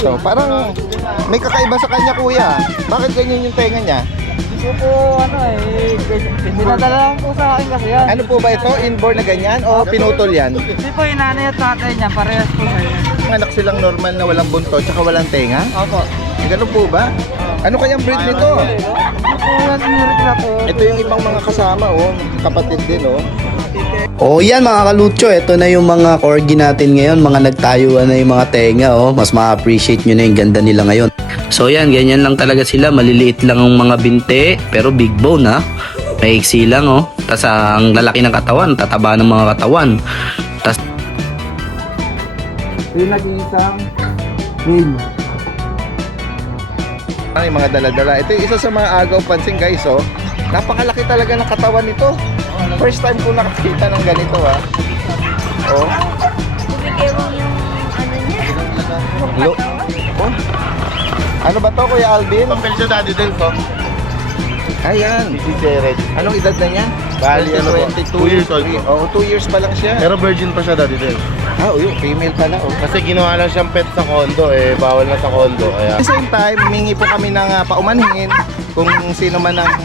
to. Parang may kakaiba sa kanya, kuya. Bakit ganyan yung tenga niya? Hindi ko po dinadala lang po sa akin kasi yan. Ano po ba ito? Inborn na ganyan o pinutol yan? Hindi po, inanay at tatay niya, parehas po sa yan. Anak silang normal na walang buntot tsaka walang tenga? Opo. Ganun po ba? Ano kayang breed nito? Ano po yan, sinirikla po? Ito yung ibang mga kasama, oh. Kapatid din, oh. O yan mga kalutso, ito na yung mga corgi natin ngayon, mga nagtayuan na yung mga tenga, oh. Mas ma-appreciate nyo na yung ganda nila ngayon. So yan, ganyan lang talaga sila, maliliit lang ang mga binte, pero big bone ha. Maiksi lang oh. Tas ang lalaki ng katawan, tataba ng mga katawan. Tas Yung nag-iisang male. Ay, mga dala-dala. Ito yung isa sa mga agaw pansin, guys, oh. Napakalaki talaga ng katawan nito. First time ko nakakita ng ganito, ah. Oh. Kumikewang yung ano niya. Lo. Oh. Ano ba to, Kuya Alvin? Papel siya daddy din to. Ayan. Si Jared. Anong edad na niya? Bali, ano po? 22 2 years old po. Oh, 2 years pa lang siya. Pero virgin pa siya daddy din. Ah, oh, female pala, oh. Kasi ginawa lang siyang pet sa condo eh. Bawal na sa condo. Kaya At the same time, humingi po kami ng paumanhin kung sino man ang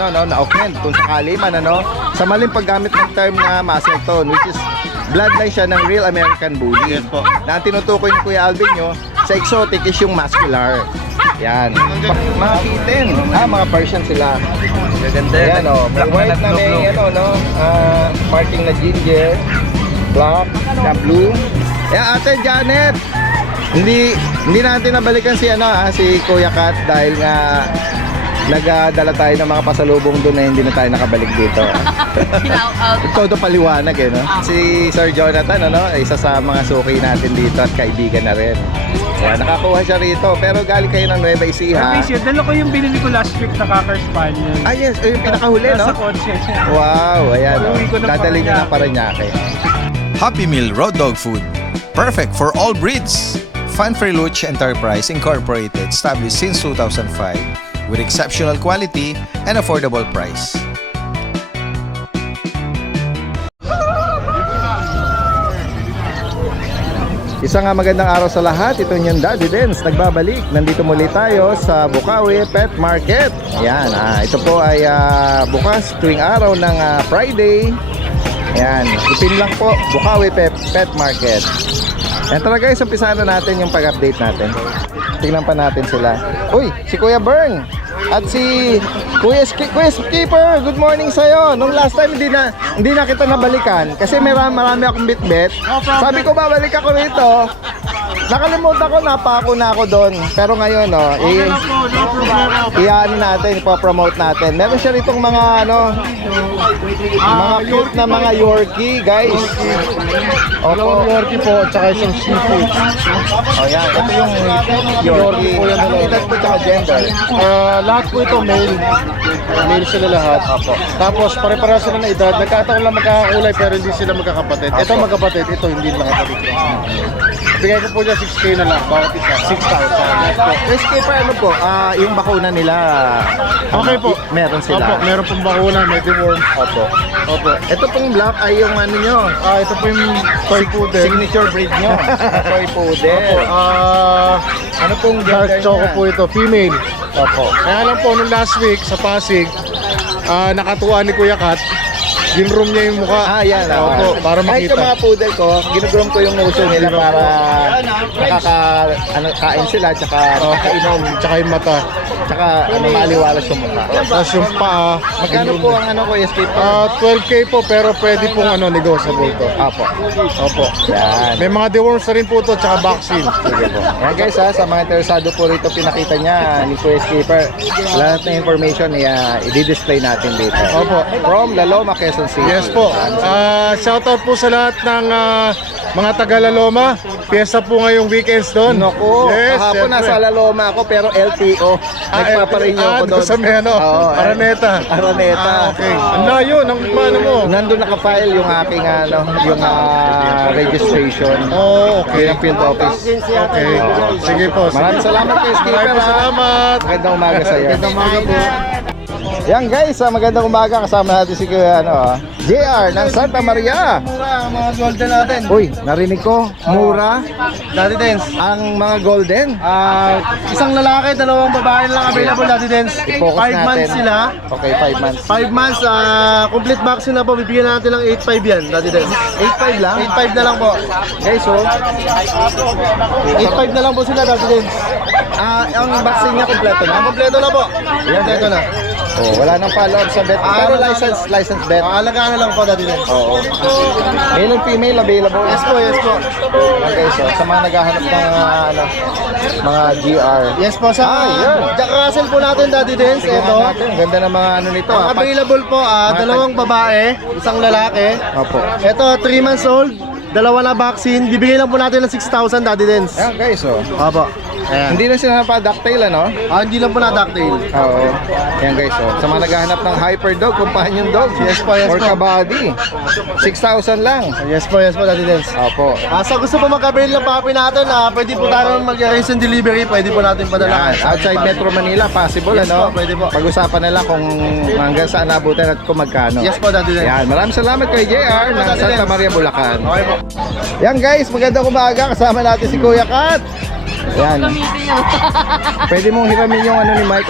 na-offend, kung sakali man, sa maling paggamit ng term na muscle tone, which is bloodline siya ng real American Bully. Yes po. Na ang tinutukoy ni Kuya Alvin nyo, sa exotic is yung muscular. Yan. Mga kitten. Mga Persian sila. Gaganda Ayan, oh. May white na may, marking na ginger, black, na blue. Ate Janet, hindi natin nabalikan si Kuya Kat dahil nga nagdala tayo ng mga pasalubong doon na hindi na tayo nakabalik dito. Todo paliwanag no? Si Sir Jonathan, isa sa mga suki natin dito at kaibigan na rin. Kaya nakakuha siya rito, pero galing kayo ng Nueva Ecija. Kasi dala ko yung binili ko last week na Cocker Spaniel. Ah yes, yung pinakahuli, no? Nasa kotse siya. Wow, ayan. Uuwi ko ng Dadalhin niyo ng Parañaque. Happy Meal Road Dog Food. Perfect for all breeds. Fanfare Luch Enterprise Incorporated, established since 2005 with exceptional quality and affordable price. Isang magandang araw sa lahat. Ito yung Daddy Dens nagbabalik. Nandito muli tayo sa Bukawi Pet Market. Yan, ito po ay bukas tuwing araw ng Friday. Yan, ipin lang po, Bukawi Pet Market. Yan, tara guys, umpisahan na natin yung pag-update natin. Tingnan pa natin sila. Uy, si Kuya Bern at si Kuya Skipper, good morning sa'yo. Nung last time hindi na kita nabalikan kasi marami akong bitbit. Sabi ko babalik ako rito. Nakalimutan ko, napako na ako doon. Pero ngayon, natin, ipopromote natin. Meron siya ritong mga, mga cute na mga Yorkie, guys. Opo, Yorkie po, tsaka isang seafood. oh yan, ito yung Yorkie. Anong edad po tsaka gender? Lahat po ito male. Male sila lahat. Opo. Tapos pare-pareho sila na edad. Nagkataon lang magkakakulay pero hindi sila magkakapatid. Ito magkapatid, ito hindi magkakapatid. Bigay ko po niya 6K na lang, bawat isa. 6,000. Skipper, ano po, yung bakuna nila, Okay po. meron sila. Opo, meron pong bakuna, may deworm. Opo. Opo. Ito pong black ay yung ano nyo, Ito po yung toy poodle. signature breed nyo. Toy poodle. Opo. Ano pong Dark gender choco niya? po ito, female. Opo. Kaya lang po, nung last week sa Pasig, nakatuwa ni Kuya Kat, ginroom niya yung mukha. Yan. Opo, para Kahit yung makita. mga poodle ko, ginugroom ko yung uso nila para kain sila, tsaka nakainom, Tsaka yung mata. tsaka maliwalas yung mukha. Tapos yung paa. Magkano po ang ano ko, Skipper? 12K po, pero pwede pong negotiable to. Opo. Opo. Yan. May mga deworms na rin po to, tsaka vaccine. Sige po. Ayan guys, sa mga interesado po rito, pinakita niya ni Kuya Skipper. Lahat na information i-display natin dito. Opo. From Laloma, Quezon City. Yes po. Shoutout po sa lahat ng mga taga-Laloma. Fiesta po ngayong weekends doon. Naku, Yes, kahapon syempre. nasa Laloma ako pero LTO. Nagpaparinyo ako doon. Sa may Oo, Araneta. Araneta. Okay. Ang layo ng ano mo. Nandun nakafile yung aking yung registration. Oh, okay. Yung field office. Okay. Sige po. Maraming salamat kay Skipper. Maraming salamat. Magandang umaga sa iyo. Magandang umaga po. Yan guys, magandang umaga. Kasama natin si JR ng Santa Maria. Mura ang mga golden natin. Uy, narinig ko, mura Daddy Dance. ang mga golden. Isang lalaki, dalawang babae lang available Daddy Dance. 5 I-focus natin. months sila. Okay, 5 months. 5 months, complete vaccine na po. Bibigyan natin ng 8.5 yan, Daddy Dance. 8.5 lang. 8.5 na lang po. Guys, so, 8.5 na lang po sila, Daddy Dance. ang vaccine niya kompleto na. Kompleto na po. Kompleto na. Oh, wala nang follow-up sa bet. Pero license bet. Alagaan na lang po, Daddy Dance. Oo. Male and female available. Yes po, yes po. Okay, so sa mga naghahanap ng mga GR. Yes po, sa yun. Jack Russell po natin, Daddy Dance. Ito. Ito. Ang ganda ng mga ano nito. Ang available po, dalawang babae, isang lalaki. Opo. Ito, 3 months old, dalawa na vaccine. Bibigyan lang po natin ng 6,000, Daddy Dance. Ayan guys, oh. Opo. Ayan. Hindi na sila napadactyl, ano? Hindi lang po na ducktail. Oo. Ayan guys, oh. Sa mga naghahanap ng hyper dog, companion dog. Yes po, yes or po. kabady. 6,000 lang. Yes po, Daddy Dance. Opo. Sa gusto po magkabail ng papi natin, pwede po tayo mag-raise and delivery, pwede po natin padala. Yan. Outside Metro Manila, possible, Yes ano? po, pwede po. Pag-usapan na lang kung hanggang saan nabutan at kung magkano. Yes po, Daddy Dance. Yan, maraming salamat kay JR ng Daddy Santa Dance. Maria, Bulacan. Okay po. Yan guys, magandang umaga. Kasama natin si Kuya Kat. Yan. Pwede mong hiramin yung ano ni Mike,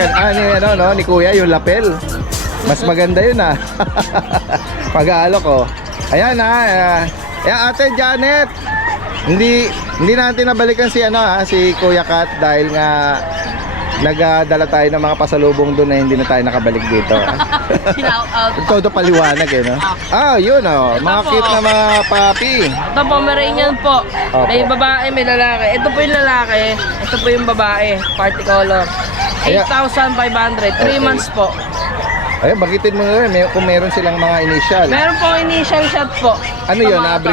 ni Kuya, yung lapel. Mas maganda yun Pag-aalok ko. Ayan Ate Janet. Hindi natin nabalikan si si Kuya Kat dahil nga nagdala tayo ng mga pasalubong doon na hindi na tayo nakabalik dito. Shout out. Todo paliwanag yun. Yun mga Opo. cute na mga papi. Ito Pomeranian po. Opo. May babae, may lalaki. Ito po yung lalaki. Ito po yung babae. Party color. 8,500. 3 months po. Ayun, bagitin mo na rin kung meron silang mga initial. Meron po initial shot po. Ano yun, Sa mga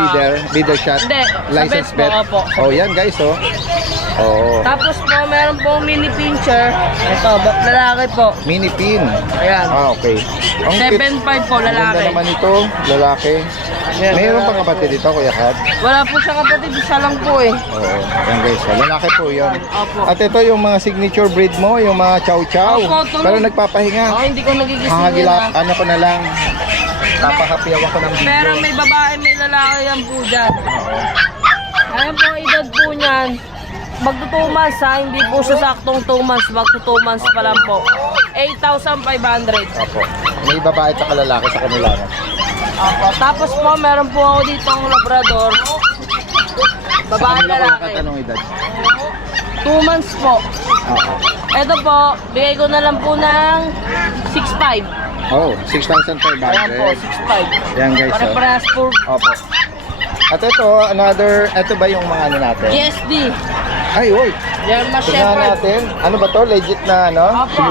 breeder shot? Hindi, sa License bet bet? po, opo. Yan guys, Oo. Tapos po, meron po mini pincher. Ito, lalaki po. Mini pin. Ayan. Okay. Ang cute. 7.5 po, Ang ganda lalaki. naman ito, lalaki. Mayroon pang kapatid dito, Kuya Kat? Wala po siya kapatid, isa lang po eh. Oo. Yan guys, lalaki po yun. Opo. At ito yung mga signature breed mo, yung mga chow chow. Opo, tulog. Pero nagpapahinga. Hindi ko nagigising Hangagila, yun ano ko na lang. Papahapiyaw ako ng video. Pero may babae, may lalaki yan po dyan. Ayan po, edad po niyan. Magto 2 months hindi po siya saktong 2 months, magto 2 months pa lang po. 8,500. Opo. May babae at saka lalaki sa kanila. Opo. Tapos po, meron po ako dito ang Labrador. Babae Sa kanila, Kuya lalaki. Kat, anong edad? 2 months po. Oo. Ito po, bigay ko na lang po ng 6,500. Oh, 6,500. Ayan po, 6,500. Yan guys. Para-parehas po. Opo. At ito ba yung mga ano natin? GSD. Ay, oy. German Tingnan Shepherd. natin. Ano ba to? Legit na Opo.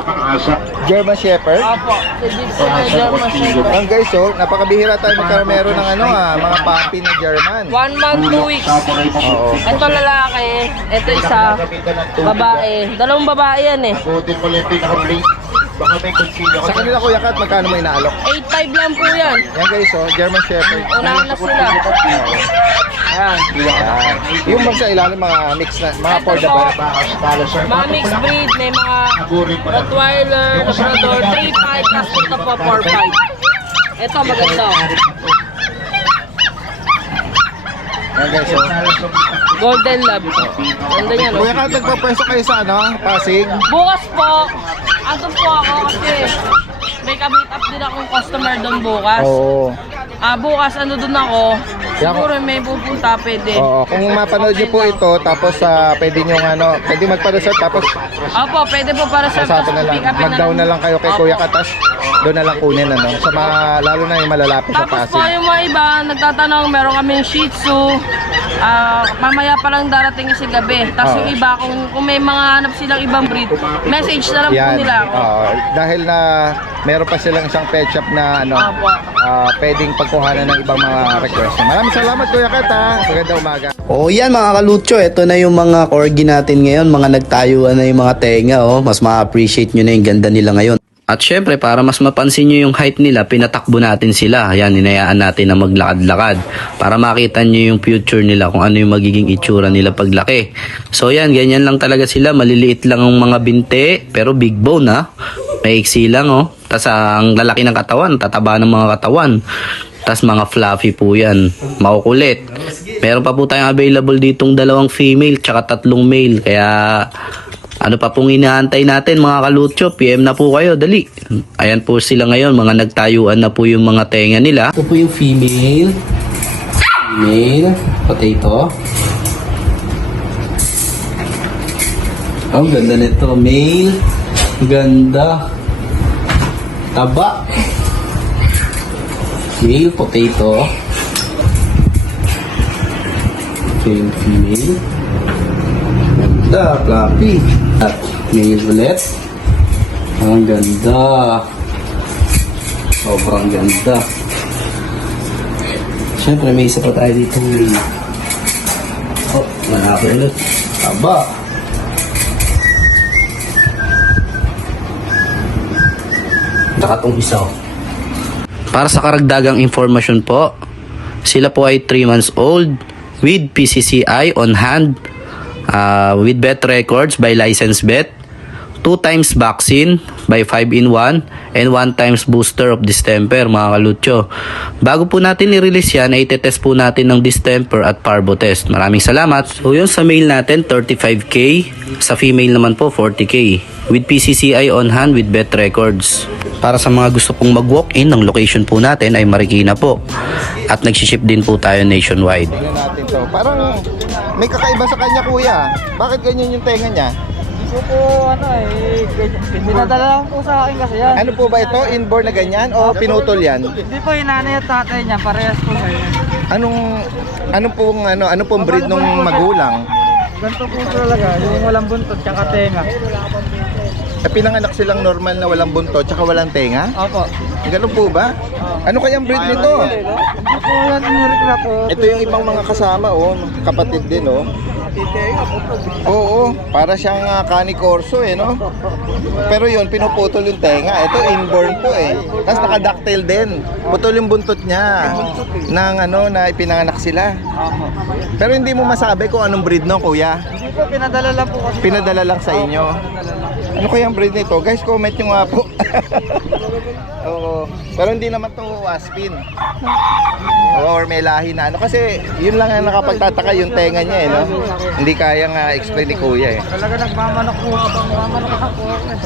German Shepherd? Opo. Legit po na German Shepherd. Ang guys, napakabihira tayo meron ng mga puppy na German. 1 month, 2 weeks. Oo. Ito lalaki, ito isa, babae. Dalawang babae yan eh. Sa kanila, Kuya Kat, magkano mo inaalok? 8,500 lang po yan. Yan guys, German Shepherd. Unahan na sila. Ayan. Yan. Yung bang sa ilalim, mga mix na, mga Ito affordable. po, mga mixed breed, may mga Rottweiler, Labrador, 3,500, tapos ito po 4,500. Ito maganda. Yan guys, Golden Lab. Ganda niya, no? Kuya Kat, nagpapwesto kayo sa Pasig? Bukas po, andun po ako kasi may ka-meet up din akong customer doon bukas. Oo. Bukas ano doon ako, Kaya siguro may pupunta pwede. Oo, kung mapanood niyo po ito, tapos pwede niyo pwede magpa-reserve, tapos Opo, pwede po para sa usapan na lang. pick upin Mag-down na lang kayo kay Kuya Katas. Doon na lang kunin, sa mga, lalo na yung malalapit sa Tapos po Pasig. yung mga iba, nagtatanong, meron kaming Shih Tzu. Mamaya pa lang darating kasi gabi. Tapos yung iba, kung may mga hanap silang ibang breed, message na lang po Yan. nila ako. Dahil na meron pa silang isang pet shop na Opo. pwedeng pagkuhanan ng ibang mga request. Maraming salamat Kuya Kat, magandang umaga. Yan mga kalutso, ito na yung mga corgi natin ngayon, mga nagtayuan na yung mga tenga, mas ma-appreciate nyo na yung ganda nila ngayon. At syempre, para mas mapansin nyo yung height nila, pinatakbo natin sila. Ayan, hinayaan natin na maglakad-lakad para makita nyo yung future nila, kung ano yung magiging itsura nila paglaki. So yan, ganyan lang talaga sila. Maliliit lang ang mga binte, pero big bone Maiksi lang oh. Tas ang lalaki ng katawan, tataba ng mga katawan. Tas mga fluffy po yan. Makukulit. Meron pa po tayong available ditong 2 female tsaka 3 male. Kaya ano pa pong inaantay natin mga kalutso? PM na po kayo, dali. Ayan po sila ngayon, mga nagtayuan na po yung mga tenga nila. Ito po yung female. Female. Potato. Ang ganda nito. Male. Ganda. Taba. Male potato. Female. Ganda. Fluffy. At male ulit. Ang ganda. Sobrang ganda. Siyempre may isa pa tayo dito. Oh, malaki ulit. Taba. Nakatong isa. Para sa karagdagang informasyon po, sila po ay 3 months old with PCCI on hand, with vet records by licensed vet, 2 times vaccine by 5-in-1 and 1 times booster of distemper mga kalutso. Bago po natin i-release yan, ay itetest po natin ng distemper at parvo test. Maraming salamat. So yun sa male natin 35k, sa female naman po 40k with PCCI on hand with vet records. Para sa mga gusto pong mag-walk-in, ng location po natin ay Marikina po. At nag-ship din po tayo nationwide. Tingnan natin to. Parang may kakaiba sa kanya kuya. Bakit ganyan yung tenga niya? Hindi po ano pinadala lang po sa akin kasi yan. Ano po ba ito? Inborn na ganyan o pinutol yan? Hindi po yung nanay at tatay niya, parehas po ganyan. Ano pong breed nung magulang? Ganito po talaga, yung walang buntot tsaka tenga. Pinanganak silang normal na walang buntot tsaka walang tenga? Opo. Ganun po ba? Ano kayang breed nito? Hindi po yan inirik na po. Ito yung ibang mga kasama kapatid din Oo, para siyang Cani Corso no? Pero yun, pinuputol yung tenga. Ito inborn po Tapos naka-ducktail din. Putol yung buntot niya ng na ipinanganak sila. Pero hindi mo masabi kung anong breed no, kuya? Hindi po, pinadala lang po kasi. Pinadala lang sa inyo. Ano kayang breed nito? Guys, comment nyo nga po. Oo. Pero hindi naman to Aspin. Or may lahi na kasi yun lang ang nakapagtataka yung tenga niya no? Hindi kayang explain ni kuya Talaga nagmamanok po ako.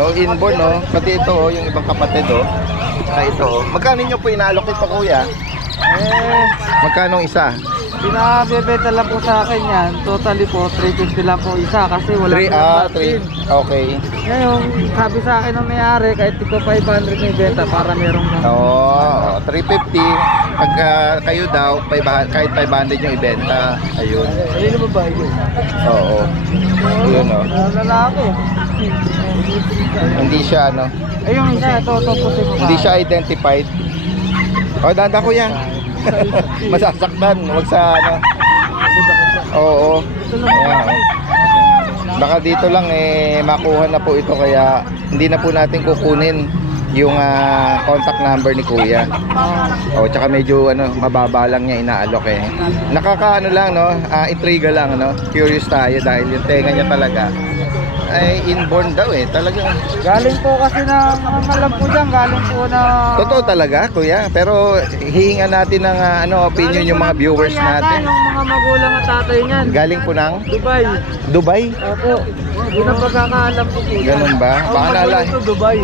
Oh, inborn pati ito yung ibang kapatid ito Magkano nyo po inalok ito kuya? Magkano isa? Pinabebenta lang po sa akin yan. Totally po, 350 lang po isa kasi wala 3. Okay. Ngayon, sabi sa akin ng may-ari, kahit ito 500 may benta para merong 350. Pag kayo daw, kahit 500 yung ibenta. Ayun. Ayun na ba yun? Oo. Yun Lalaki. Hindi siya Ayun isa, ito puti mo. Hindi siya identified. Danda kuya. Masasaktan, wag sa Oo. Ayan, Baka dito lang makuha na po ito kaya hindi na po natin kukunin yung contact number ni kuya. Tsaka medyo mababa lang niya inaalok Nakakaano lang intriga lang Curious tayo dahil yung tenga niya talaga ay inborn daw talagang. Galing po kasi na alam po dyan, galing po na Totoo talaga kuya, pero hihingan natin ng opinion yung mga viewers natin. Yung mga magulang at tatay niyan. Galing po ng Dubai. Dubai? Opo. Yun ang pagkakaalam po dyan. Ganun ba? Dubai.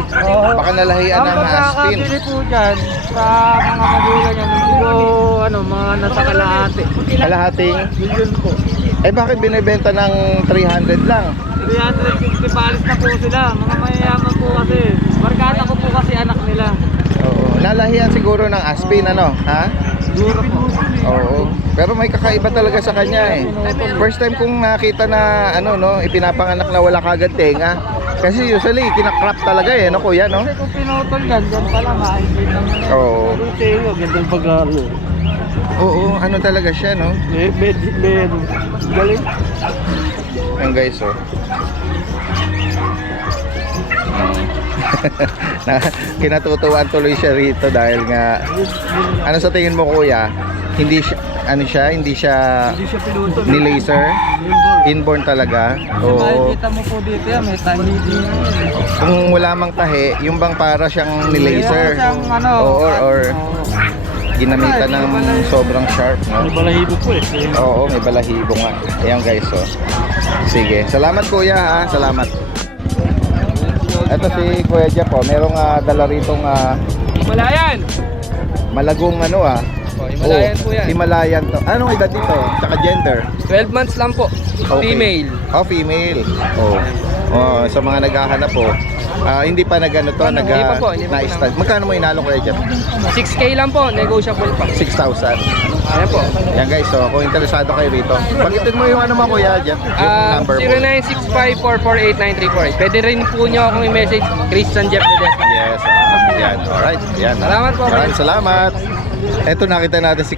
Baka nalahian ng Ang Aspin. pagkakabili po dyan sa mga magulang niyan, siguro mga nasa kalahati. Kalahating? Million po. Bakit binibenta ng 300 lang? 350 palis na po sila. Mga mayayaman po kasi. Barkada ko po kasi anak nila. Oo. Nalahian siguro ng Aspin ha? Siguro po. Oo. Pero may kakaiba talaga sa kanya First time kong nakita na ipinapanganak na wala kagad tenga. Kasi usually kinakrap talaga kuya Kasi kung pinutol yan, dyan pala makikita mo. Oo. Pero tenga, gandang pag-alo. Oo, talaga siya Galing. Ayan guys Kinatutuwaan tuloy siya rito dahil nga ano sa tingin mo kuya? Hindi siya, ano siya, hindi siya ni laser. Inborn talaga. Oo. Makikita mo po dito yan, may tahi din. Kung wala mang tahi, yung bang para siyang ni laser. Siyang, ano, Or ginamitan ng sobrang sharp, no? May balahibo po eh. Oo, may balahibo nga. Ayan guys, oh. Sige. Salamat kuya ha. Salamat. Ito si Kuya Jeff, oh. Merong dala ritong Himalayan! malagong ano Himalayan po yan. Himalayan to. Anong edad dito? Tsaka gender? 12 months lang po. Okay. Female. Oh, female. Oh. Oh, sa mga naghahanap po. Hindi pa nag-ano to, Hindi pa po, hindi pa po na-start. Magkano mo inalok Kuya Jeff? 6K lang po, negotiable pa. 6,000. Ayan po. Yan guys, so kung interesado kayo rito, pagitin mo yung ano mo Kuya Jeff, yung number mo. 0965-448-9348. Pwede rin po nyo akong i-message, Christian Jeff Ledesma. Yes. Yan. Alright. Yan. Salamat po. Maraming salamat. Eto nakita natin si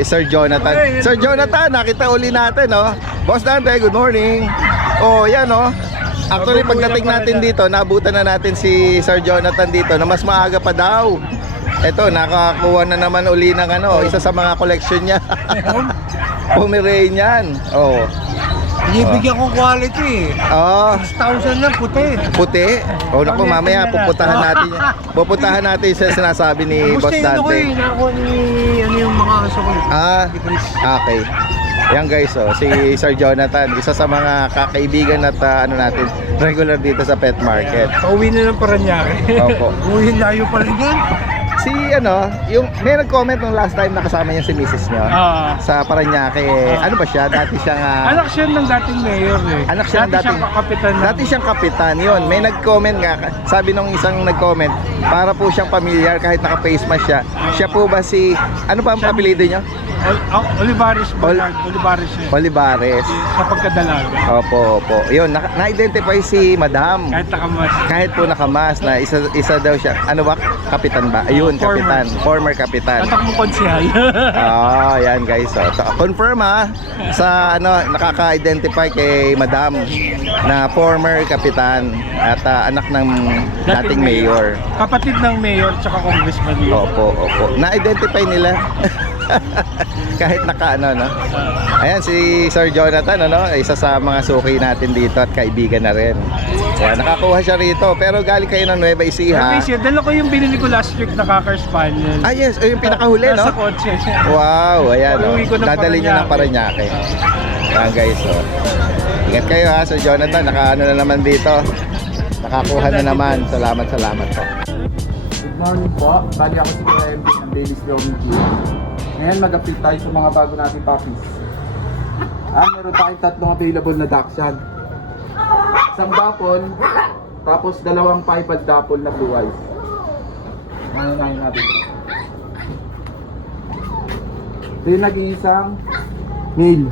Sir Jonathan. Sir Jonathan, nakita uli natin, no? Boss Dante, good morning. Oh, yan, no? Actually, pagdating natin dito, naabutan na natin si Sir Jonathan dito na mas maaga pa daw. Eto, nakakuha na naman uli ng ano, isa sa mga collection niya. Pomeranian. Oh. Ibigyan ko quality. Oh. 1,000 lang puti. Puti? O naku, mamaya pupuntahan natin yan. Pupuntahan natin sa sinasabi ni Boss Dante. Nakakuha ni ano yung mga aso ko. Okay. Yan guys, oh, si Sir Jonathan, isa sa mga kakaibigan at ano natin, regular dito sa pet market. Pauwi na ng Paranaque. Opo. Uy, layo pa rin yan. Si ano, yung may nag-comment nung last time na kasama niya si Mrs. niyo sa Paranaque. Ano ba siya? Dati siyang Anak siya ng dating mayor eh. anak siya ng dating siyang kapitan ng... Dati siyang kapitan, yun. May nag-comment nga, sabi nung isang nag-comment, para po siyang familiar kahit naka-face mask siya. Siya po ba si, ano pa ang apelido niyo? Olivares Bernard. Olivares siya. Olivares. Sa pagkadalaga. Opo, opo. Yun, na-identify si Madam. Kahit nakamas. Kahit po nakamas na isa daw siya. Ano ba? Kapitan ba? Ayun, Former. kapitan. Former kapitan. Tatak mo konsihal. Yan guys. So, confirm sa ano, nakaka-identify kay Madam na former kapitan at anak ng dating mayor. Kapatid ng mayor tsaka congressman yun. Opo, opo. Na-identify nila. Kahit naka ano, no? Ayan si Sir Jonathan, ano? Isa sa mga suki natin dito at kaibigan na rin. Kaya nakakuha siya rito. Pero galing kayo ng Nueva Ecija. Dala ko yung binili ko last week na Cocker Spaniel. Yes, yung pinakahuli, no? Nasa kotse. Wow, ayan, no? Uuwi ko ng Dadali niyo ng Paranaque. Ayan guys, oh. Ingat kayo ha, Sir Jonathan. Nakaano na naman dito. Nakakuha na naman. Salamat po. Good morning po. Bali ako si Kuya MB ng Dailies Roaming Team. Ngayon mag-update tayo sa mga bago nating puppies. Meron tayong 3 available na Dachshund. Isang dapol, tapos 2 5-pad dapol na blue eyes. Ngayon natin. Ito yung nag-iisang male.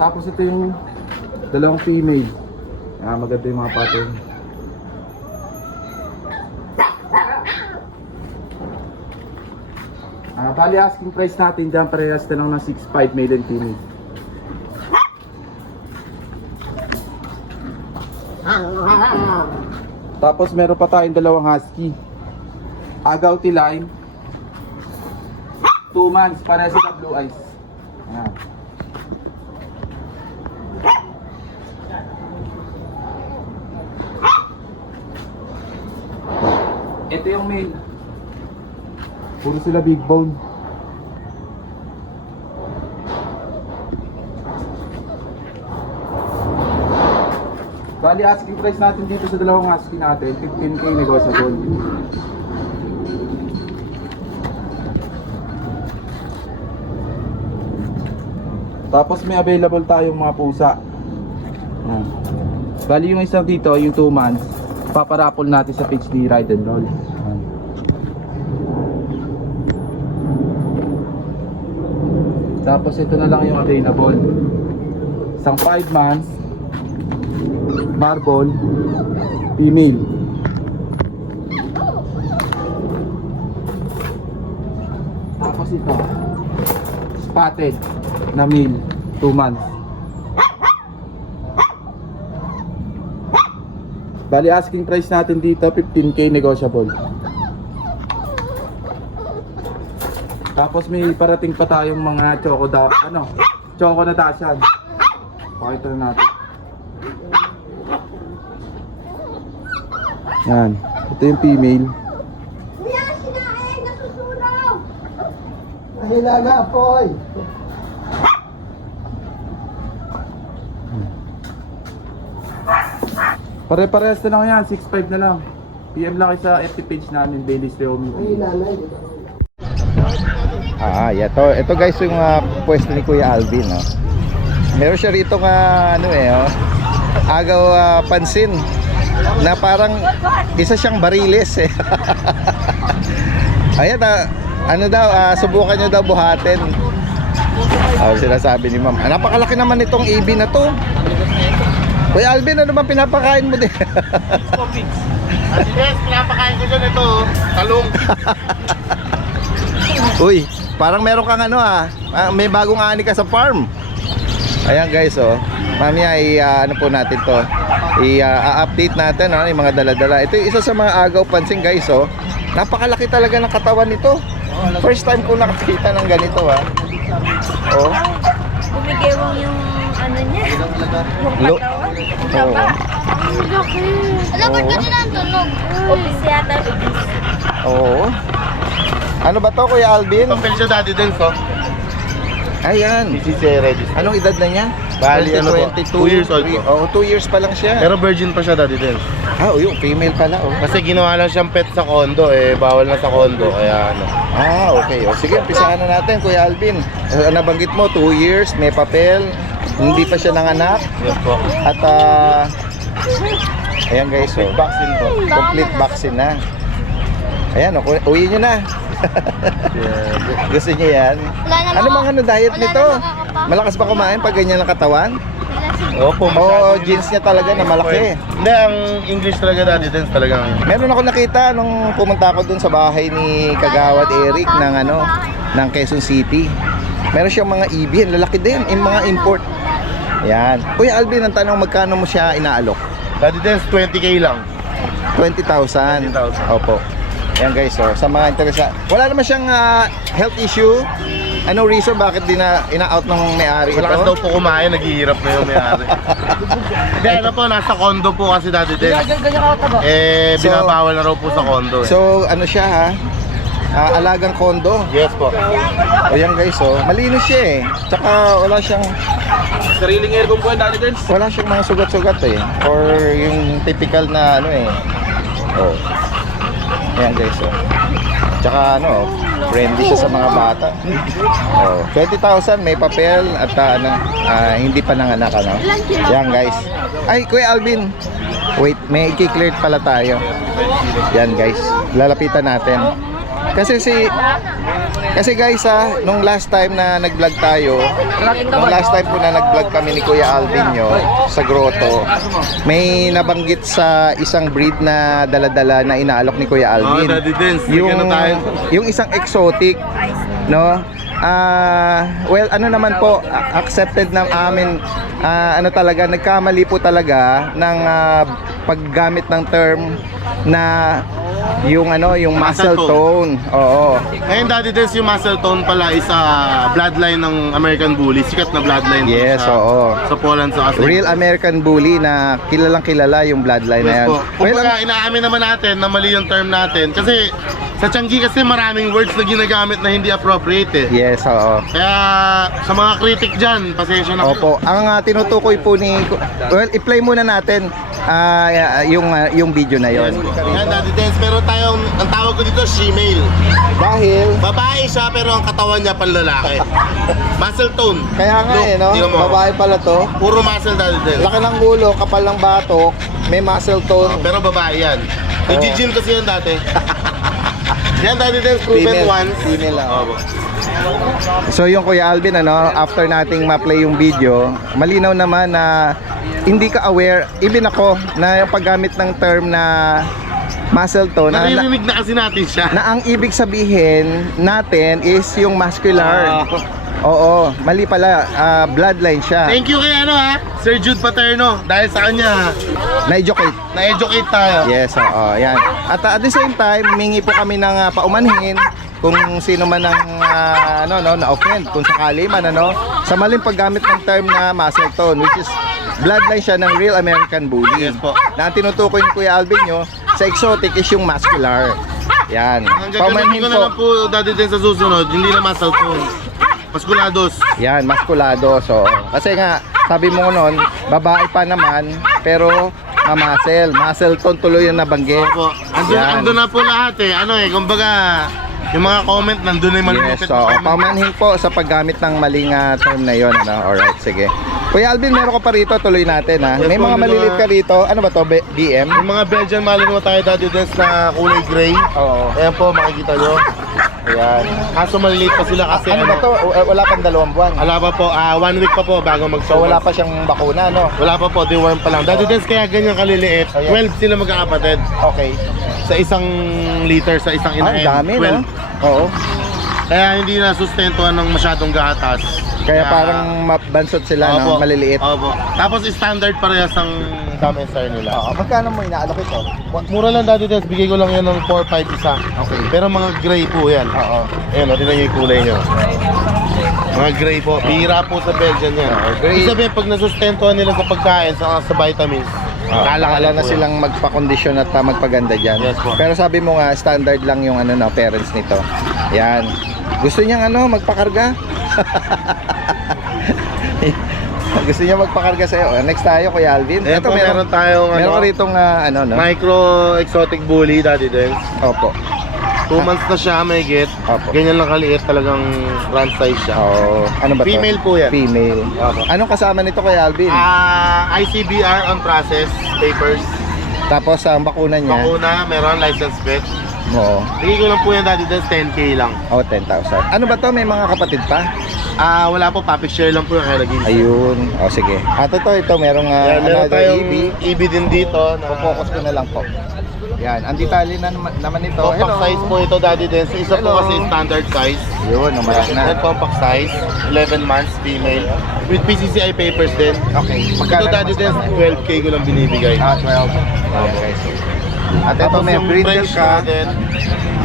Tapos ito yung 2 female. Maganda yung mga pattern. Bali asking price natin dyan parehas na lang ng 6'5" male and female. Tapos meron pa tayong 2 husky. Agouti line. 2 months, parehas sila blue eyes. Ayan. Ito yung male. Puro sila big bone. Bali asking price natin dito sa 2 husky natin, 15K negotiable. Tapos may available tayong mga pusa. Ayan. Bali yung isa dito, yung 2 months, paparapol natin sa page ni Ride and Roll. Ayan. Tapos ito na lang yung available. Isang 5 months, marble, female. Tapos ito, spotted na male, 2 months. Bali asking price natin dito 15k negotiable. Tapos may parating pa tayong mga choco na Dachshund. Pakita na natin. Yan, ito yung female. Pare-parehas na lang yan, 6'5 na lang. PM lang kayo sa FB page namin, Bailey's Leomi. Ito guys yung pwesto ni Kuya Alvin, no? Meron siya rito agaw pansin na parang isa siyang bariles eh. Ayan, subukan nyo daw buhatin. Sinasabi ni ma'am, napakalaki naman itong EB na to. Kuya Alvin, ano ba pinapakain mo din? Yes, pinapakain ko dyan ito, talong. Uy, parang meron kang may bagong ani ka sa farm. Ayan guys, mamaya po natin to, i-update natin yung mga dala-dala. Ito yung isa sa mga agaw pansin guys, napakalaki talaga ng katawan nito. First time ko nakakita ng ganito Bumigewang yung niya, yung katawan, yung taba. Dapat ganun ang tunog. Obis yata, obis. Oo. Ano ba to, Kuya Alvin? Papel siya Daddy Dance, Ayan. PCCI register. Anong edad na niya? Bali, 2 years old po. Oo, 2 years pa lang siya. Pero virgin pa siya Daddy Dance. Yung female pala, Kasi ginawa lang siyang pet sa condo, bawal na sa condo, kaya okay. Sige, umpisahan na natin, Kuya Alvin. Nabanggit mo, 2 years, may papel, hindi pa siya nanganak. Yes po. At, ayan guys, Vaccine po. complete vaccine na. Ayan, uwi nyo na. Gusto niyo yan? Ano mga diet nito? Malakas ba kumain pag ganyan ang katawan? Opo, Oo, jeans niya talaga na malaki. Hindi, ang English talaga Daddy Dance talagang. Meron ako nakita nung pumunta ako dun sa bahay ni Kagawad Eric ng Quezon City. Meron siyang mga EB, ang lalaki din, yung mga import. Yan. Kuya Alvin, ang tanong, magkano mo siya inaalok? Daddy Dance 20k lang. 20,000. Opo. Ayan guys, sa mga interesa. Wala naman siyang health issue. Anong reason bakit di na ina-out ng may-ari ito? Malakas daw po kumain, naghihirap na yung may-ari. Hindi, nasa condo po kasi Daddy Dance. Binabawal na raw po sa condo. So, ano siya alagang kondo. Yes po. Ayan guys, malinis siya Tsaka wala siyang Sariling aircon po, Daddy Dance. wala siyang mga sugat-sugat or yung typical na ayan guys, tsaka friendly siya sa mga bata. 20,000, may papel at hindi pa nanganak Yan guys. Ay, Kuya Alvin, wait, may i-clear pala tayo. Yan guys, lalapitan natin. Kasi guys nung last time na nag-vlog tayo, kami ni Kuya Alvin sa grotto, may nabanggit sa isang breed na dala-dala na inaalok ni Kuya Alvin. Daddy Dance, yung isang exotic, well, naman po, accepted ng amin, talaga, nagkamali po talaga ng paggamit ng term na yung muscle tone. Oo. Ngayon Daddy Dance, yung muscle tone pala is bloodline ng American Bully. Sikat na bloodline. Yes, oo. Sa Poland sa kasi. Real American Bully na kilalang kilala yung bloodline na yan. Yes po. Kumbaga, inaamin naman natin na mali yung term natin. Kasi sa Tiangge kasi maraming words na ginagamit na hindi appropriate Yes, oo. Kaya sa mga critic dyan, pasensya na. Opo. Ang tinutukoy po well, i-play muna natin yung video na yon. Yan Daddy Dance, meron tayong, ang tawag ko dito, she-male. Dahil Babae siya pero ang katawan niya panlalaki. Muscle tone. kaya nga Tingnan mo. babae pala to. Puro muscle Daddy Dance. Laki ng ulo, kapal ng batok, may muscle tone. Pero babae yan. Nag-gym kasi yan dati. Yan Daddy Dance, proven once. Female lang. Opo. So yung Kuya Alvin, after nating ma-play yung video, malinaw naman na hindi ka aware, even ako, na yung paggamit ng term na muscle tone, Naririnig na kasi natin siya. na ang ibig sabihin natin is yung muscular. Oo, mali pala. Bloodline siya. Thank you kay Sir Jude Paterno. Dahil sa kanya, Na-educate. na-educate tayo. Yes, oo, yan. At at the same time, mingi po kami ng paumanhin kung sino man ang na-offend, kung sakali man sa maling paggamit ng term na muscle tone, which is bloodline siya ng real American Bully. Yes po. Na ang tinutukoy ni Kuya Alvin nyo, sa exotic is yung muscular. Yan. Ang gagawin Paumanhin ko na lang po. po dati din sa susunod, hindi na muscle tone. Musculados. Yan, maskulado. So, kasi nga, sabi mo noon, babae pa naman, pero muscle tone tuloy yung nabanggit. Opo. Andun na po lahat kumbaga, yung mga comment nandun na yung Yes, malulupit so, na comment. paumanhin po sa paggamit ng maling term na yun. Alright, sige. Kuya Alvin, meron ko pa rito, tuloy natin Yes May po, mga may maliliit mga- ka rito. Ano ba to? DM? Yung mga Belgian Malinois tayo dati din na kulay gray. Oo. Ayan po, makikita nyo. Ayan. Kaso maliliit pa sila kasi Ano ba to? Wala pang 2 buwan. Wala pa po, 1 week pa po bago mag So wala pa siyang bakuna, no? Wala pa po, deworm pa lang. Dati din kaya ganyan kaliliit. Ayan. 12 sila magkakapatid. Okay. Sa isang liter, sa isang Ang inahin. dami, no? 12. Oo. Kaya hindi na sustentuhan ng masyadong gatas. Kaya parang mabansot sila, Opo. maliliit. Opo. Tapos standard parehas ang dami style nila. Oo. Magkano mo inaalok ito? Mura lang dati des, bigay ko lang yan ng 4-5 isa. Okay. Pero mga gray po yan. Oo. Ayan, tingnan nyo yung kulay nyo. Mga gray po. Bihira po sa Belgian yan. gray. Ibig sabihin, pag nasustentuhan nila sa pagkain, sa vitamins, Kala na po yan. silang magpa-condition at magpaganda dyan. Yes po. Pero sabi mo nga, standard lang yung parents nito. Yan. Gusto niyang magpakarga? Gusto niya magpakarga sa'yo. Next tayo, Kuya Alvin. Ayan po, meron tayong meron ka ritong micro exotic bully, Daddy Dens. Opo. 2 months na siya, may get. Opo. Ganyan lang kaliit, talagang front size siya. Oh, ano ba to? Female po yan. Female. Opo. Anong kasama nito, Kuya Alvin? ICBR on process papers. Tapos ang bakuna niya. Bakuna, meron license vet. Oo. Bigay ko lang po yan, Daddy Dens, 10K lang. Oh, 10,000. Ano ba to? May mga kapatid pa? Wala po, public share lang po yung kaya naging. Ayun. Oh, sige. At ito merong Meron another tayong EB. EB din dito. Focus ko na lang po. Yan. Ang detalye na naman ito. Compact size po ito, Daddy Dens. Isa po Hello. kasi standard size. Yun, malaki na. Yan, compact size, 11 months, female. With PCCI papers din. Okay. Ito, Magkano Daddy naman Dens, 12K ko lang binibigay. 12. Okay. At ito Tapos may yung brindle French ka. natin,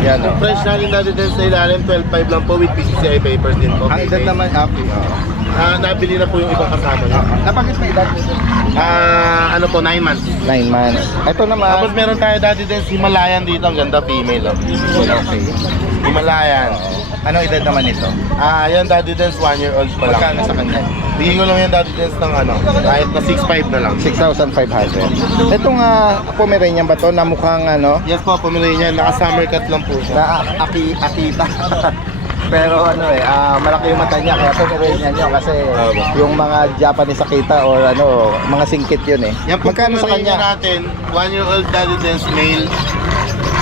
Yan yung French natin, Daddy Dens, sa ilalim, 12.5 lang po with PCCI papers din po. Ang edad naman, okay. Nabili na po yung ibang kasama niya. Napakit na edad nito. Ano po, 9 months. 9 months. Ito naman. Tapos meron tayo, Daddy Dens, Himalayan dito. Ang ganda, female. Okay. Himalayan. Anong edad naman ito? Yan, Daddy Dens, 1 year old pa lang. Magkano sa kanya? Bigyan ko lang yan, Daddy Dens, ng kahit na 6.5 na lang. 6,500. Itong Pomeranian ba to na mukhang Yes po, pumili niya. Naka-summer cut lang po siya. na akita. Pero malaki yung mata niya kaya Pomeranian niya kasi yung mga Japanese akita or mga singkit yun eh. Yan po, Magkano sa Pomeranian kanya? natin, 1 year old Daddy Dens, male.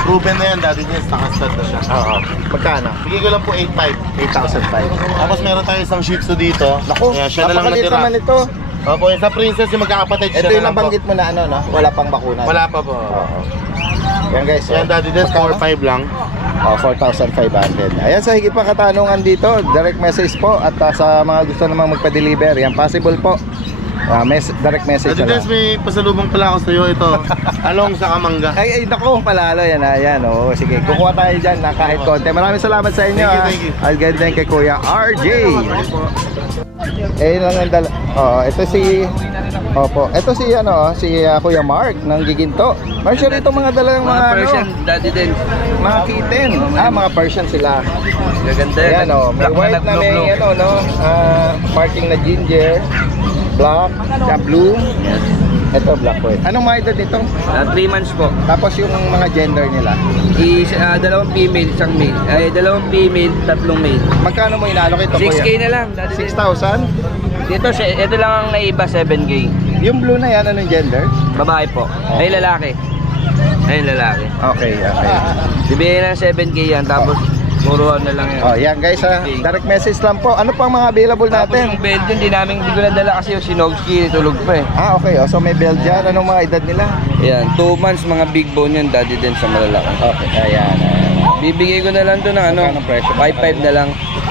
Proven na yan, Daddy Dens, nakastud na siya. Oo. Magkano? Bigyan ko lang po 8.5. 8,500. Tapos meron tayo isang Shih Tzu dito. Naku, Kaya siya na lang napakaliit natira. naman ito. Opo, yung sa Princess, yung magkakapatid siya Ito na yung lang po. nabanggit mo na wala pang bakuna. Wala pa po. Oo. Yan guys. Yan, Daddy Dens, Magkano? 4.5 lang. 4,500. Ayan, sa higit pa katanungan dito, direct message po at sa mga gusto namang magpa-deliver, yan possible po. Direct message Daddy na Dens, lang. may pasalubong pala ako sa iyo. Ito, along sa Kamangga. Ay, naku, palalo yan. Ayan, oo. Sige, kukuha tayo dyan na kahit konti. Maraming salamat sa inyo. Thank you. I'll get din kay Kuya RJ. Lang ang dala. Ito si Kuya Mark ng Giginto. Mark, siya rito mga dalang mga Persian, Daddy din. mga kitten. Mga Persian sila. Gaganda Ayan, may white na may marking na ginger, black, blue. Ito black po. Anong mga edad nito? 3 months po. Tapos yung mga gender nila. Dalawang female, isang male. Dalawang female, 3 male. Magkano mo inaalok ito? 6K Kuya? na lang, Daddy din. 6,000? Ito lang ang naiba, 7K. Yung blue na yan, anong gender? Babae po. Ay lalaki. Ay lalaki. Okay. Bibigyan ng 7K yan, tapos puruan na lang yan. Yan guys direct message lang po. Ano pang mga available Tapos natin? yung Belgian, hindi ko nadala kasi yung Sinogski, tulog pa eh. Okay, so may Belgian. Anong mga edad nila? Ayan, 2 months, mga big bone yan, Daddy din sa malalaki. Okay, ayan. Bibigay ko na lang to ng ano, Magkano presyo? 5.5 na lang.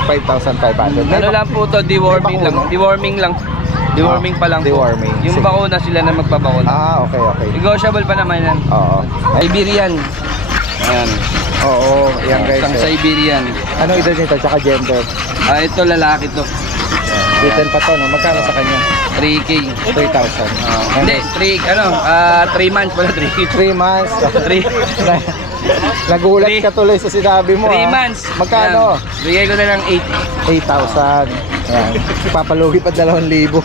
5,500. Ano lang po to, deworming lang. Deworming lang. Deworming pa lang po. Deworming. Yung Sige. bakuna sila na magpabakuna. Okay. Negotiable pa naman yan. Oo. Siberian. Ayan. Oo, yan guys. Isang Eh. Siberian. Anong edad nito? Tsaka gender? Ito lalaki to. Detail pa to, no? Magkano sa kanya? 3K. 3,000. Hindi, 3 months pala, 3. 3 months. 3 Nagulat Three. ka tuloy sa sinabi mo. 3 ah. months. Magkano? Yan. Bigay ko na lang 8. 8,000. Ayan. Papalugi pa 2,000.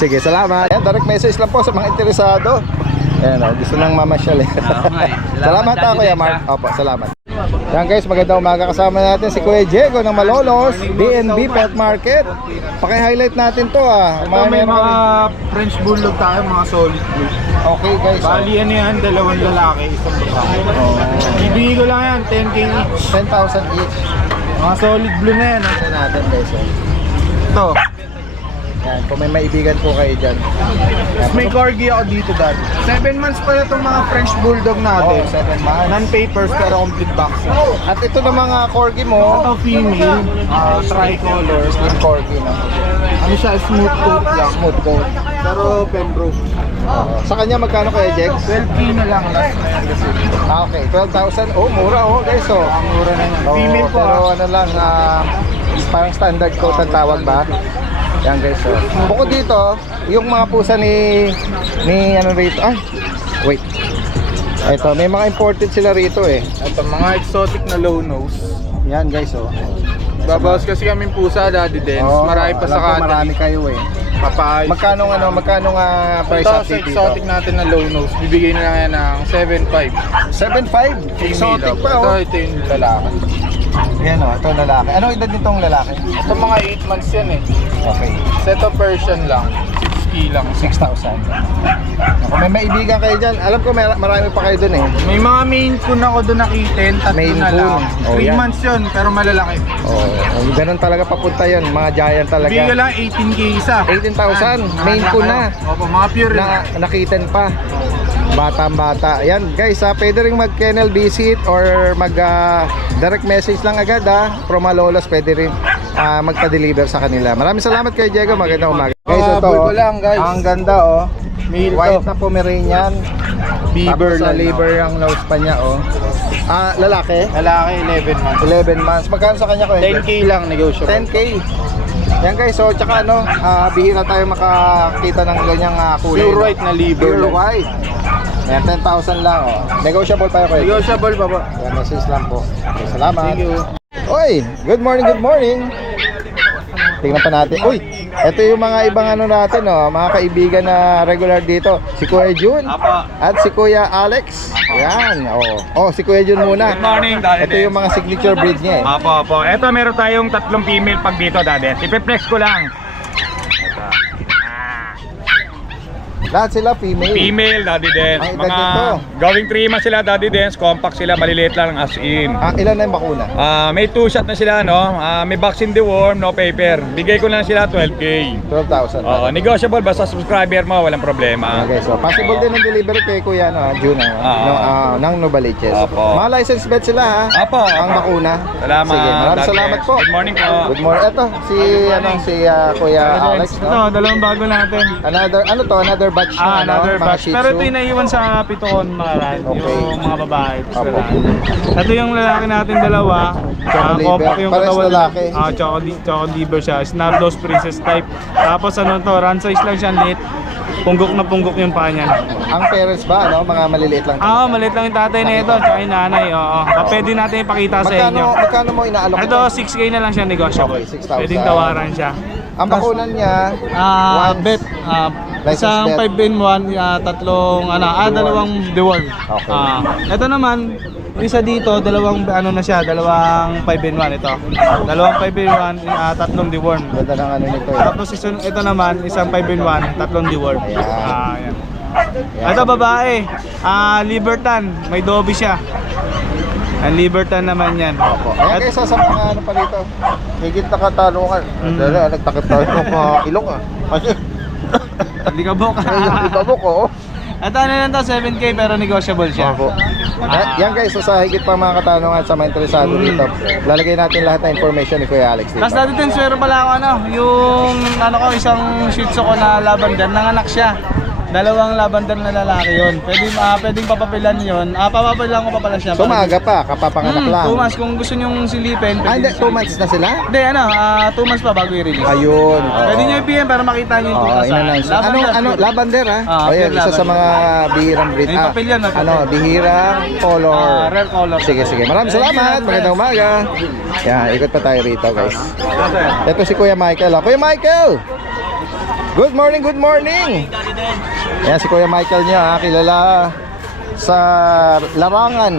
Sige, salamat. Ayan, direct message lang po sa mga interesado. Ayan, gusto nang mamasyal eh. Okay. Salamat Daddy Kuya Dex, Mark. ha? Opo, salamat. Yan guys, magandang umaga, kasama natin si Kuya Diego ng Malolos, DNB Pet Market. Paki-highlight natin to ah. Ito may mga French Bulldog tayo, mga solid blue. Okay guys. Bali ano yan, 2 lalaki, isang babae. Ibigay ko lang yan, 10k each. 10,000 each. Mga solid blue na yan. Ito natin guys. Ito. Yan, kung may maibigan po kayo dyan. Tapos may corgi ako dito dati. 7 months pa na itong mga French Bulldog Oh, natin. 7 months. Non-papers pero complete vaccine. At ito na mga corgi mo, Ito female, tricolor. slim corgi na. Ano siya, smooth coat lang. Smooth coat. Pero Pembroke. Sa kanya magkano kaya Jex? 12k na lang last na yan kasi. Okay, 12,000. Oh, mura oh guys oh. Ang mura na yan. Oo, Female po pero ah. ano lang, parang standard coat ang tawag ba? Yan guys oh. Bukod dito, yung mga pusa ni ano rito. Ay, wait. Ito, may mga imported sila rito eh. Ito, mga exotic na low nose. Yan guys oh. Babawas kasi kaming pusa, Daddy Dens. Oo, Marami pa alam sa ko kanila. marami kayo eh. Papaayos. Magkano nga price Ito, sa update dito? exotic natin na low nose, bibigay na lang yan ng 7.5. 7.5? Exotic pa Ito, oh. ito yung lalaki. Yan oh, ito lalaki. Anong edad nitong lalaki? Ito mga 8 months yan eh. Okay. Set of Persian lang. 6k lang. 6,000. Kung may maibigan kayo dyan, alam ko marami pa kayo dun eh. May mga main coon ako doon nakiten, tatlo Maine na lang. Coon. Oh, 3 yan. months yun, pero malalaki. Oh, ganun talaga papunta yun, mga giant talaga. Bigay lang 18k isa. 18,000, main coon na. Opo, mga pure Na nakiten pa. Batang-bata. Yan guys, pwede rin mag-kennel visit or mag direct message lang agad from Malolos, pwede rin magpa-deliver sa kanila. Maraming salamat kay Diego, magandang umaga. Guys, ito bulbo lang, guys. ang ganda oh. Male White to. na Pomeranian. Beaver Tapos sa lang, liver ang nose pa niya oh. Lalaki, Lalaki 11 months. 11 months. Magkano sa kanya ko? 10k lang negotiable. 10k. Yan guys, so tsaka ano, bihira tayo makakita ng ganyang kulay. Pure white na liver Pure lang. white. Yan, 10,000 lang oh. Negotiable pa kayo. Negotiable pa po. Yan, message lang po. Okay, salamat. Thank you. Oy, good morning, good morning. Tingnan pa natin. Uy, ito yung mga ibang ano natin, oh, mga kaibigan na regular dito. Si Kuya Jun at si Kuya Alex. Yan, oh. Oh, si Kuya Jun muna. Good morning, Daddy Ito yung mga signature breed niya eh. Apo. Ito meron tayong 3 female pag dito, Daddy. Ipe-flex ko lang. Lahat sila female. Female, Daddy Dens. Ang edad nito? Going 3 months sila, Daddy Dens. Compact sila, maliliit lang as in. Ilan na yung bakuna? May 2 shot na sila, no? May vaccine deworm, no paper. Bigay ko lang sila 12k. 12,000. Negotiable basta subscriber mo, walang problema. Okay, so possible din ang delivery kay Kuya Jun ng Novaliches. Opo. Mga license bet sila ha. Apo. Ang bakuna. Salamat. Sige, maraming Daddy salamat Dens. po. Good morning po. Good morning. Ito si Kuya Alex, Ito, no? dalawang bago natin. Another batch na Another mga batch. Shih Pero Tzu. ito yung naiwan sa piton, mga rad. Okay. Yung mga babae. Opo. Ito yung lalaki natin dalawa. Choco Compact liver. yung Pares katawan. lalaki. Choco liver siya. Snapdos princess type. Tapos ano to, run size lang siya, lit. Punggok na punggok yung paa niyan. Ang parents ba, ano? Mga maliliit lang. Maliit lang yung tatay na ito, tsaka yung nanay. Oo. Pwede natin ipakita sa inyo. Magkano mo inaalok? Ito, 6k na lang siya negotiable. Okay, 6,000. Pwedeng tawaran siya. Ang bakunan niya, once. Bet, License isang bet. 5-in-1, dalawang deworm. Okay. Ito naman, yung isa dito, dalawang 5-in-1 ito. Dalawang 5-in-1, tatlong deworm. Ganda ng ano nito eh. Tapos ito naman, isang 5-in-1, tatlong deworm. Ayan. Yan. Ito babae, Libertan, may dobi siya. Ang Libertan naman yan. Ayan guys, sa mga ano pa dito. Higit na katanungan. Nagtakot tayo ng mga ilong ah. Kasi Hindi ka bok. yung ibabok oh. Ito ano lang to, 7K pero negotiable siya. Opo. Yan guys, so sa higit pa mga katanungan sa mga interesado dito, lalagay natin lahat ng information ni Kuya Alex dito. Tapos dati din, meron pala ako yung isang shih tzu ko na lavender, nanganak siya. Dalawang lavender na lalaki yun. Pwedeng papapilan yun. Papapilan ko pa pala siya. So maaga pa, kapapanganak lang. 2 months, kung gusto nyong silipin. Hindi, 2 months na sila? Hindi, 2 months pa bago i-release. Ayun. Pwede nyo i-PM para makita nyo yung Ina-announce. Lavender ha? Ah, Ayun, pure isa sa mga bihirang breed. May papel yan, may papel. Bihirang color. Rare color. Sige. Maraming salamat. Magandang umaga. Yan, ikot pa tayo rito guys. Ito si Kuya Michael. Kuya Michael! Good morning! Yan si Kuya Michael niya, kilala sa larangan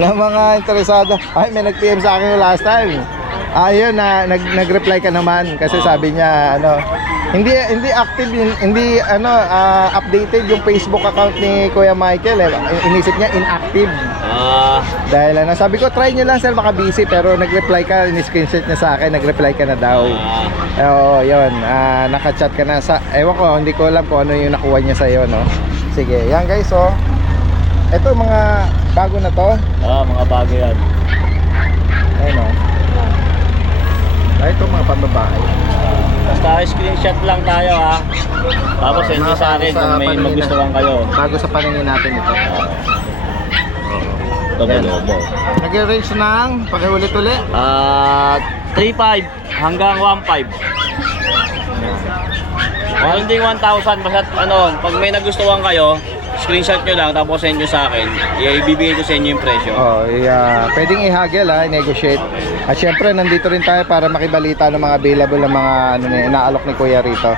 ng mga interesado. Ay, may nag-PM sa akin last time. Ayun na nag-reply ka naman kasi sabi niya hindi active hindi updated yung Facebook account ni Kuya Michael. Inisip niya inactive. Dahil sabi ko try niyo lang sir, baka busy, pero nag-reply ka, in-screenshot niya sa akin, nag-reply ka na daw. Oo, yun. Naka-chat ka na sa ewan ko, hindi ko alam kung ano yung nakuha niya sa iyo, no. Sige, yan guys, so ito mga bago na to. Mga bago yan. Ayun oh. Ito mga pambabae. Basta screenshot lang tayo ha. Tapos send nyo sa akin kung may magustuhan kayo. Bago sa paningin natin ito. Lobo. Nag-range ng pakiulit-ulit. 3.5 hanggang 1.5. Meron ding 1,000 basta pag may nagustuhan kayo, screenshot nyo lang tapos send nyo sa akin. Ibibigay ko sa inyo yung presyo. Pwedeng i-haggle negotiate. At syempre nandito rin tayo para makibalita ng mga available ng mga inaalok ni Kuya rito.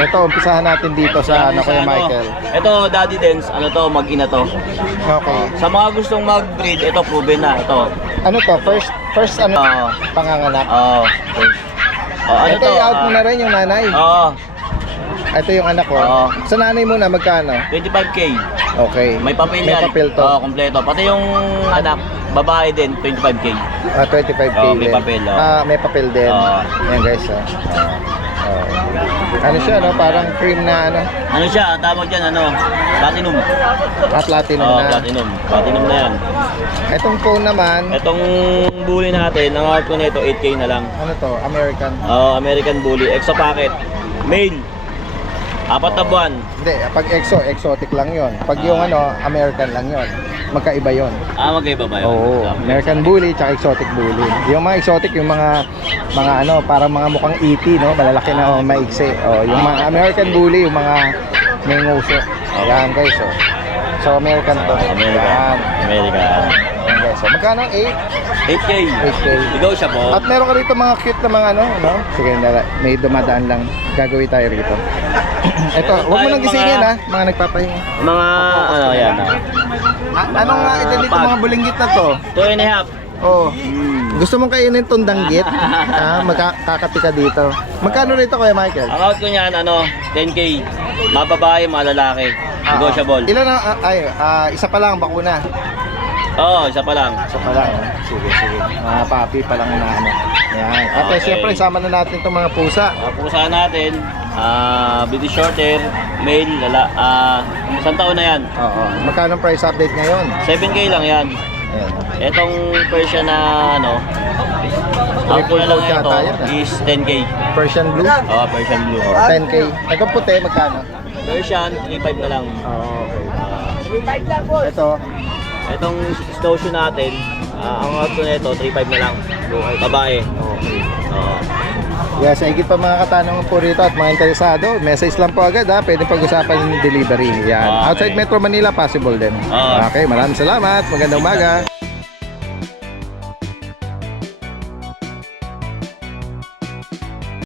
Ito umpisahan natin dito sa Kuya Michael. Ito Daddy Dens, mag-ina to. Okay. Sa mga gustong mag-breed, ito proven na ito. Ano to? First panganganak. Ito i-out mo na rin yung nanay. Ito yung anak ko. Sa nanay mo na magkano? 25K. Okay. May papel May yan. papel to. Kompleto. Pati yung anak, babae din, 25K. 25K may din. papel. May papel din. Yan guys. Ano siya, parang cream na Ano siya, tawag dyan, platinum. platinum na. Platinum na yan. Itong phone naman, Itong bully natin, ang out ko nito, 8K na lang. ano to? American. American bully, exo packet. Male. 4 na buwan. Hindi, pag exotic lang yon. Pag yung American lang yon. Magkaiba yon. Magkaiba ba yun? Oo, American bully tsaka exotic bully. Yung mga exotic, yung mga parang mga mukhang ET, no? Malalaki na maiksi. Yung mga American bully, yung mga may nguso. Yan guys, So American to. Yan. American. Yan guys. So magkano? 8K. 8K. Negotiable. At meron ka rito mga cute na mga Sige, may dumadaan lang. Gagawin tayo rito. Ito, huwag mo nang gisingin mga nagpapahinga. Mga, yan. Anong edad dito mga bulinggit na to? 2.5. Gusto mong kainin itong danggit? Magkakati ka dito. Magkano rito Kuya Michael? Ang out ko niyan, 10K. Mga babae, mga lalaki. Negotiable. Ilan isa pa lang bakuna. Isa pa lang. Isa pa lang. Sige. Mga papi pa lang na Yan. At siyempre sama na natin itong mga pusa. Pusa natin, British Shorthair, male, 1 taon na yan. Magkano price update ngayon? 7K lang yan. Ayan. Etong Persian na ang ko na lang ito is 10K. Persian blue? Persian blue. 10K. Ito puti, magkano? Persian, 3.5 na lang. Okay. Ito, Etong snowshoe natin, ang out ko na ito, 3.5 na lang. Babae. yeah, sa higit pa mga katanungan po rito at mga interesado, message lang po agad pwede pag-usapan yung delivery. Yan. Okay. Outside Metro Manila, possible din. Okay, maraming salamat. Magandang umaga.